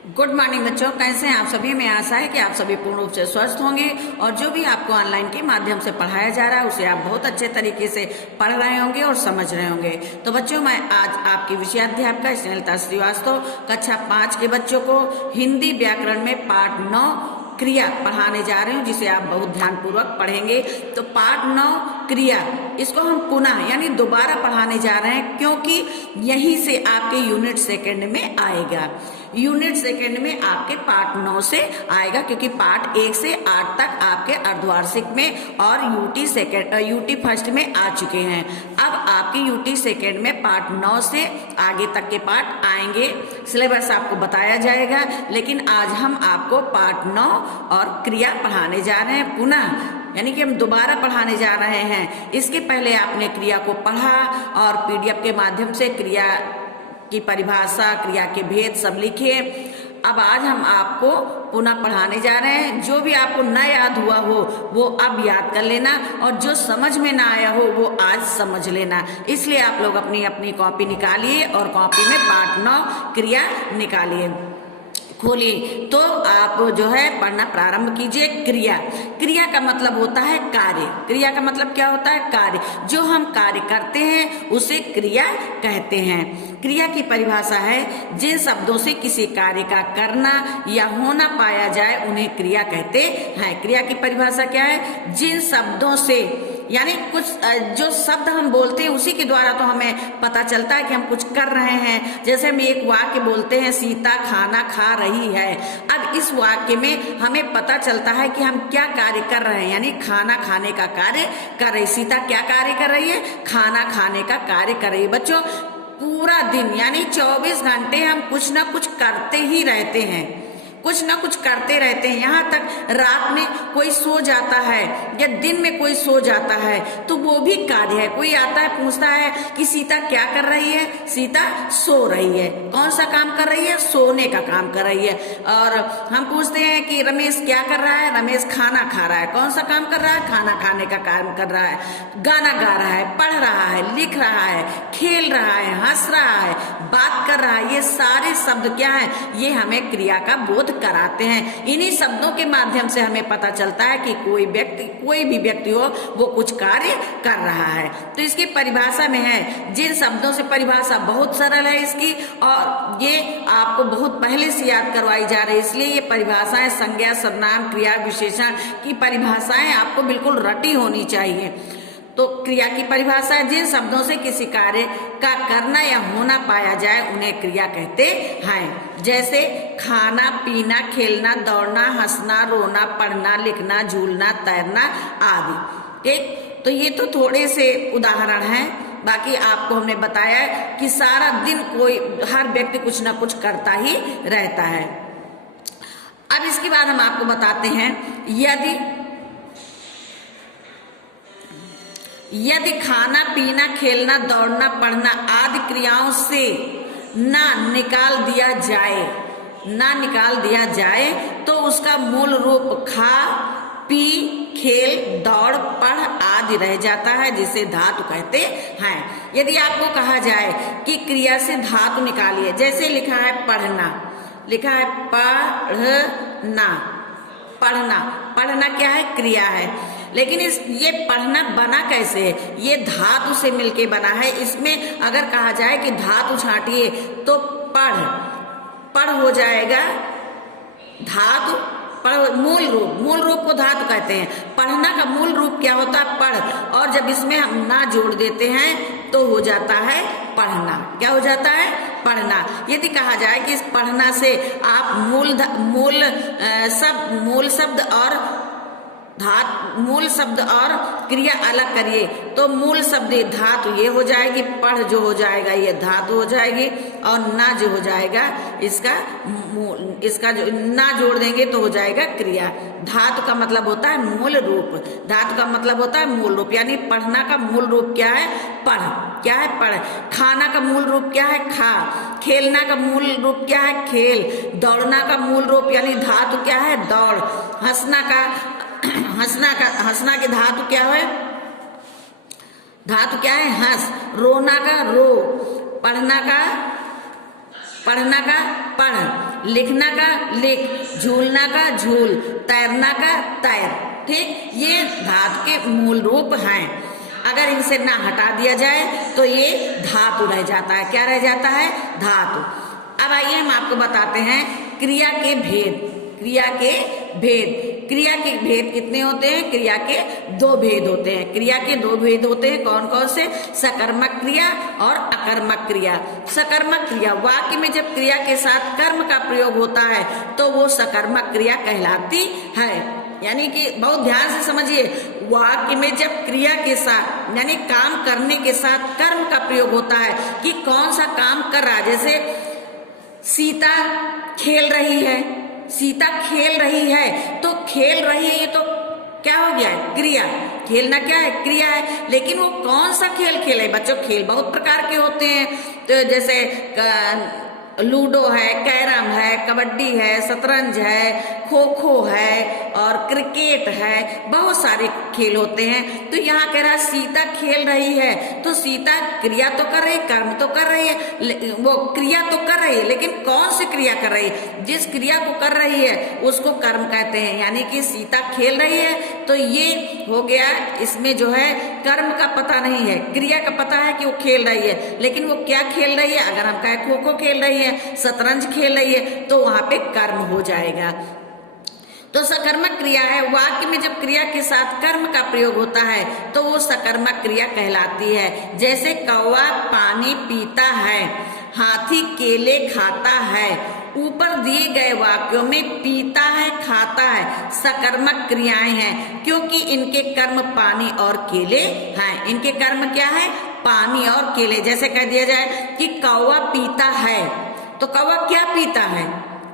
Good morning बच्चों, कैसे हैं आप सभी। मैं आशा है कि आप सभी पूर्ण रूप से स्वस्थ होंगे और जो भी आपको ऑनलाइन के माध्यम से पढ़ाया जा रहा है उसे आप बहुत अच्छे तरीके से पढ़ रहे होंगे और समझ रहे होंगे। तो बच्चों, मैं आज आपकी विषयाध्यापिका स्नेहलता श्रीवास्तव कक्षा 5 के बच्चों को हिंदी व्याकरण में पाठ 9 क्रिया पढ़ाने जा रही हूँ, जिसे आप बहुत ध्यानपूर्वक पढ़ेंगे। तो पाठ 9 क्रिया, इसको हम पुनः यानी दोबारा पढ़ाने जा रहे हैं, क्योंकि यहीं से आपके यूनिट सेकंड में आएगा। यूनिट सेकंड में आपके पाठ 9 से आएगा, क्योंकि पाठ 1 से 8 तक आपके अर्धवार्षिक में और यूटी फर्स्ट में आ चुके हैं। अब आपके यूटी सेकंड में पाठ 9 से आगे तक के पाठ आएंगे। सिलेबस आपको बताया जाएगा, लेकिन आज हम आपको पाठ 9 और क्रिया पढ़ाने जा रहे हैं पुनः, यानी कि हम दोबारा पढ़ाने जा रहे हैं। इसके पहले आपने क्रिया को पढ़ा और पीडीएफ के माध्यम से क्रिया की परिभाषा, क्रिया के भेद सब लिखे। अब आज हम आपको पुनः पढ़ाने जा रहे हैं। जो भी आपको न याद हुआ हो वो अब याद कर लेना, और जो समझ में ना आया हो वो आज समझ लेना। इसलिए आप लोग अपनी अपनी कॉपी निकालिए और कॉपी में पाठ 9 क्रिया निकालिए, खोलिए। तो आप जो है पढ़ना प्रारंभ कीजिए। क्रिया, क्रिया का मतलब होता है कार्य। क्रिया का मतलब क्या होता है? कार्य। जो हम कार्य करते हैं उसे क्रिया कहते हैं। क्रिया की परिभाषा है, जिन शब्दों से किसी कार्य का करना या होना पाया जाए उन्हें क्रिया कहते हैं। क्रिया की परिभाषा क्या है? जिन शब्दों से, यानी कुछ जो शब्द हम बोलते हैं उसी के द्वारा तो हमें पता चलता है कि हम कुछ कर रहे हैं। जैसे हम एक वाक्य बोलते हैं, सीता खाना खा रही है। अब इस वाक्य में हमें पता चलता है कि हम क्या कार्य कर रहे हैं, यानी खाना खाने का कार्य कर रही। सीता क्या कार्य कर रही है? खाना खाने का कार्य कर रही है। बच्चों, पूरा दिन यानी 24 घंटे हम कुछ ना कुछ करते ही रहते हैं, कुछ ना कुछ करते रहते हैं। यहाँ तक रात में कोई सो जाता है या दिन में कोई सो जाता है तो वो भी कार्य है। कोई आता है पूछता है कि सीता क्या कर रही है? सीता सो रही है। कौन सा काम कर रही है? सोने का काम कर रही है। और हम पूछते हैं कि रमेश क्या कर रहा है? रमेश खाना खा रहा है। कौन सा काम कर रहा है? खाना खाने का काम कर रहा है। गाना गा रहा है, पढ़ रहा है, लिख रहा है, खेल रहा है, हंस रहा है, बात कर रहा है। ये सारे शब्द क्या है? ये हमें क्रिया का बोध कराते हैं। इन्हीं शब्दों के माध्यम से हमें पता चलता है कि कोई भी व्यक्ति हो वो कुछ कार्य कर रहा है। तो इसकी परिभाषा में है, जिन शब्दों से, परिभाषा बहुत सरल है इसकी और ये आपको बहुत पहले से याद करवाई जा रही है, इसलिए ये परिभाषाएं, संज्ञा, सर्वनाम, क्रिया, विशेषण की परिभाषाएं आपको बिल्कुल रटी होनी चाहिए। तो क्रिया की परिभाषा है, जिन शब्दों से किसी कार्य का करना या होना पाया जाए उन्हें क्रिया कहते हैं। जैसे खाना, पीना, खेलना, दौड़ना, हंसना, रोना, पढ़ना, लिखना, झूलना, तैरना आदि। ठीक, तो ये तो थोड़े से उदाहरण हैं। बाकी आपको हमने बताया कि सारा दिन हर व्यक्ति कुछ ना कुछ करता ही रहता है। अब इसके बाद हम आपको बताते हैं, यदि खाना, पीना, खेलना, दौड़ना, पढ़ना आदि क्रियाओं से ना निकाल दिया जाए तो उसका मूल रूप खा, पी, खेल, दौड़, पढ़ आदि रह जाता है, जिसे धातु कहते हैं। यदि आपको कहा जाए कि क्रिया से धातु निकालिए, जैसे लिखा है पढ़ना, लिखा है पढ़ना क्या है? क्रिया है। लेकिन ये पढ़ना बना कैसे है? ये धातु से मिलके बना है। इसमें अगर कहा जाए कि धातु छांटिए तो पढ़ हो जाएगा धातु। मूल रूप को धातु कहते हैं। पढ़ना का मूल रूप क्या होता है? पढ़। और जब इसमें हम ना जोड़ देते हैं तो हो जाता है पढ़ना। क्या हो जाता है? पढ़ना। यदि कहा जाए कि इस पढ़ना से आप मूल शब्द और क्रिया अलग करिए तो मूल शब्द धातु ये हो जाएगी, पढ़ जो हो जाएगा ये धातु हो जाएगी, और ना जो हो जाएगा इसका जो ना जोड़ देंगे तो हो जाएगा क्रिया। धातु का मतलब होता है मूल रूप। धातु का मतलब होता है मूल रूप, यानी पढ़ना का मूल रूप क्या है? पढ़। क्या है? पढ़। खाना का मूल रूप क्या है? खा। खेलना का मूल रूप क्या है? खेल। दौड़ना का मूल रूप यानी धातु क्या है? दौड़। हंसना की धातु क्या है? धातु क्या है? हंस। रोना का रो। पढ़ना का पढ़ना का पढ़, लिखना का लिख, झूलना का झूल, तैरना का तैर। ठीक, ये धातु के मूल रूप हैं। अगर इनसे ना हटा दिया जाए तो ये धातु रह जाता है। क्या रह जाता है? धातु। अब आइए हम आपको बताते हैं क्रिया के भेद। क्रिया के भेद, क्रिया के भेद कितने होते हैं? क्रिया के दो भेद होते हैं। क्रिया के दो भेद होते हैं। कौन कौन से? सकर्मक क्रिया और अकर्मक क्रिया। सकर्मक क्रिया, वाक्य में जब क्रिया के साथ कर्म का प्रयोग होता है तो वो सकर्मक क्रिया कहलाती है। यानी कि बहुत ध्यान से समझिए, वाक्य में जब क्रिया के साथ यानी काम करने के साथ कर्म का प्रयोग होता है कि कौन सा काम कर रहा है। जैसे सीता खेल रही है, सीता खेल रही है, तो खेल रही है ये तो क्या हो गया है? क्रिया। खेलना क्या है? क्रिया है। लेकिन वो कौन सा खेल खेले? बच्चों, खेल बहुत प्रकार के होते हैं। तो जैसे लूडो है, कैरम है, कबड्डी है, शतरंज है, खो खो है और क्रिकेट है, बहुत सारे खेल होते हैं। तो यहाँ कह रहा है सीता खेल रही है, तो सीता क्रिया तो कर रही है, कर्म तो कर रही है, वो क्रिया तो कर रही है, लेकिन कौन सी क्रिया कर रही है? जिस क्रिया को कर रही है उसको कर्म कहते हैं। यानी कि सीता खेल रही है तो ये हो गया, इसमें जो है कर्म का पता नहीं है, क्रिया का पता है कि वो खेल रही है, लेकिन वो क्या खेल रही है? अगर हम कहें खो खो खेल रही है, शतरंज खेल रही है, तो वहां पे कर्म हो जाएगा। तो सकर्मक क्रिया है, वाक्य में जब क्रिया के साथ कर्म का प्रयोग होता है तो वो सकर्मक क्रिया कहलाती है। जैसे कौवा पानी पीता है, हाथी केले खाता है। ऊपर दिए गए वाक्यों में पीता है, खाता है सकर्मक क्रियाएं हैं, क्योंकि इनके कर्म पानी और केले हैं। इनके कर्म क्या है? पानी और केले। जैसे कह दिया जाए कि कौवा पीता है, तो कौवा क्या पीता है?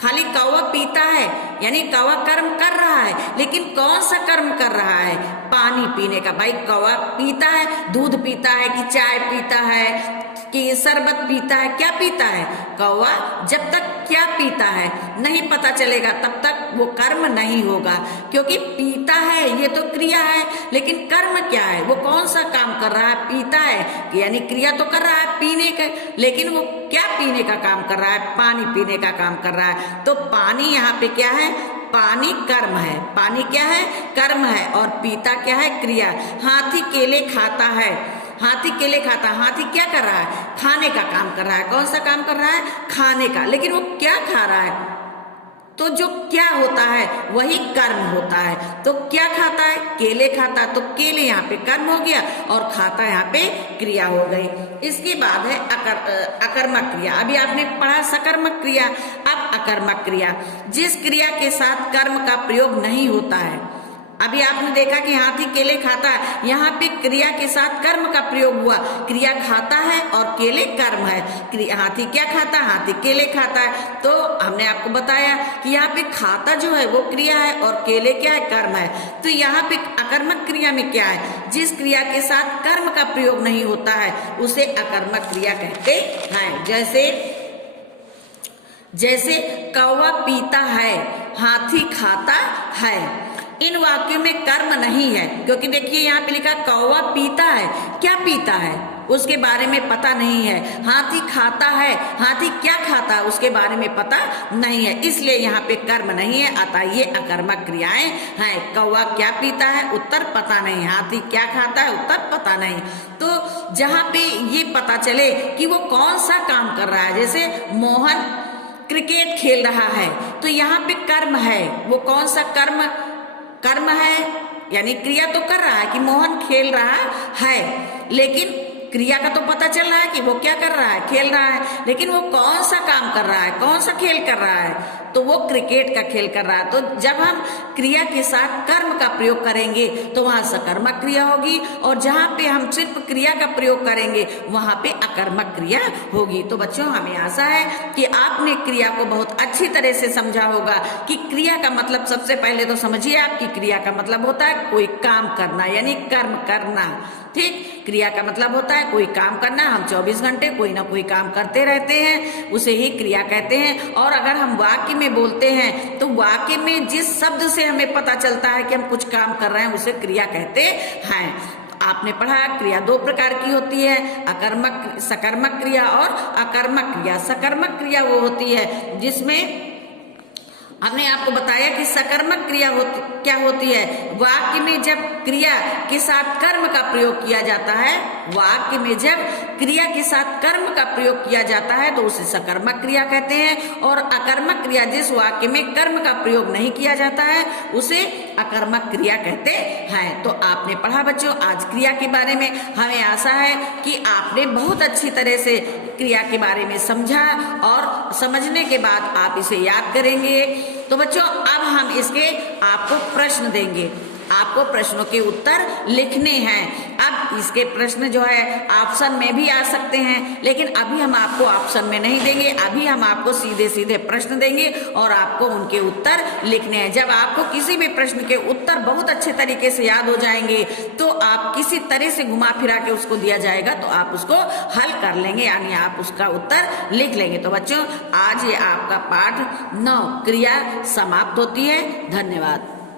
खाली कौवा पीता है, यानी कौवा कर्म कर रहा है, लेकिन कौन सा कर्म कर रहा है? पानी पीने का। भाई कौवा पीता है, दूध पीता है कि चाय पीता है कि शरबत पीता है? क्या पीता है? कौवा जब तक क्या पीता है नहीं पता चलेगा तब तक वो कर्म नहीं होगा, क्योंकि पीता है ये तो क्रिया है, लेकिन कर्म क्या है? वो कौन सा काम कर रहा है? पीता है, यानी क्रिया तो कर रहा है पीने का, लेकिन वो क्या पीने का काम कर रहा है? पानी पीने का काम कर रहा है। तो पानी यहाँ पे क्या है? पानी कर्म है। पानी क्या है? कर्म है। और पीता क्या है? क्रिया। हाथी केले खाता है, हाथी केले खाता, हाथी क्या कर रहा है? खाने का काम कर रहा है। कौन सा काम कर रहा है? खाने का। लेकिन वो क्या खा रहा है? तो जो क्या होता है वही कर्म होता है। तो क्या खाता है? केले खाता, तो केले यहाँ पे कर्म हो गया और खाता यहाँ पे क्रिया हो गई। इसके बाद है अकर्मक क्रिया। अभी आपने पढ़ा सकर्मक क्रिया, अब अकर्मक क्रिया, जिस क्रिया के साथ कर्म का प्रयोग नहीं होता है। अभी आपने देखा कि हाथी केले खाता है, यहाँ पे क्रिया के साथ कर्म का प्रयोग हुआ। क्रिया खाता है और केले कर्म है। हाथी क्या खाता है? हाथी केले खाता है। तो हमने आपको बताया कि यहाँ पे खाता जो है वो क्रिया है और केले क्या है? कर्म है। तो यहाँ पे अकर्मक क्रिया में क्या है? जिस क्रिया के साथ कर्म का प्रयोग नहीं होता है उसे अकर्मक क्रिया कहते हैं। जैसे कौवा पीता है, हाथी खाता है। इन वाक्यों में कर्म नहीं है, क्योंकि देखिए यहाँ पे लिखा कौवा पीता है, क्या पीता है उसके बारे में पता नहीं है। हाथी खाता है, हाथी क्या खाता है उसके बारे में पता नहीं है, इसलिए यहाँ पे कर्म नहीं है, अतः ये अकर्मक क्रियाएं हैं। कौवा क्या पीता है? उत्तर पता नहीं। हाथी क्या खाता है? उत्तर पता नहीं। तो जहाँ पे ये पता चले कि वो कौन सा काम कर रहा है, जैसे मोहन क्रिकेट खेल रहा है, तो यहाँ पे कर्म है। वो कौन सा कर्म है? यानी क्रिया तो कर रहा है कि मोहन खेल रहा है, लेकिन क्रिया का तो पता चल रहा है कि वो क्या कर रहा है? खेल रहा है, लेकिन वो कौन सा काम कर रहा है? कौन सा खेल कर रहा है? तो वो क्रिकेट का खेल कर रहा है। तो जब हम क्रिया के साथ कर्म का प्रयोग करेंगे तो वहां सकर्मक क्रिया होगी, और जहां पे हम सिर्फ क्रिया का प्रयोग करेंगे वहां पे अकर्मक क्रिया होगी। तो बच्चों, हमें आशा है कि आपने क्रिया को बहुत अच्छी तरह से समझा होगा कि क्रिया का मतलब, सबसे पहले तो समझिए आपकी क्रिया का मतलब होता है कोई काम करना, यानी कर्म करना। ठीक, क्रिया का मतलब होता है कोई काम करना। हम 24 घंटे कोई ना कोई काम करते रहते हैं, उसे ही क्रिया कहते हैं। और अगर हम वाक्य में बोलते हैं तो वाक्य में जिस शब्द से हमें पता चलता है कि हम कुछ काम कर रहे हैं उसे क्रिया कहते हैं। आपने पढ़ा क्रिया दो प्रकार की होती है, अकर्मक सकर्मक क्रिया और अकर्मक क्रिया। सकर्मक क्रिया वो होती है जिसमें हमने आपको बताया कि सकर्मक क्रिया क्या होती है, वाक्य में जब क्रिया के साथ कर्म का प्रयोग किया जाता है, वाक्य में जब क्रिया के साथ कर्म का प्रयोग किया जाता है तो उसे सकर्मक क्रिया कहते हैं। और अकर्मक क्रिया जिस वाक्य में कर्म का प्रयोग नहीं किया जाता है उसे अकर्मक क्रिया कहते हैं। तो आपने पढ़ा बच्चों आज क्रिया के बारे में। हमें आशा है कि आपने बहुत अच्छी तरह से क्रिया के बारे में समझा और समझने के बाद आप इसे याद करेंगे। तो बच्चों अब हम इसके आपको प्रश्न देंगे, आपको प्रश्नों के उत्तर लिखने हैं। अब इसके प्रश्न जो है ऑप्शन में भी आ सकते हैं, लेकिन अभी हम आपको ऑप्शन में नहीं देंगे, अभी हम आपको सीधे सीधे प्रश्न देंगे और आपको उनके उत्तर लिखने हैं। जब आपको किसी भी प्रश्न के उत्तर बहुत अच्छे तरीके से याद हो जाएंगे तो आप किसी तरह से घुमा फिरा के उसको दिया जाएगा तो आप उसको हल कर लेंगे, यानी आप उसका उत्तर लिख लेंगे। तो बच्चों आज ये आपका पाठ 9 क्रिया समाप्त होती है। धन्यवाद।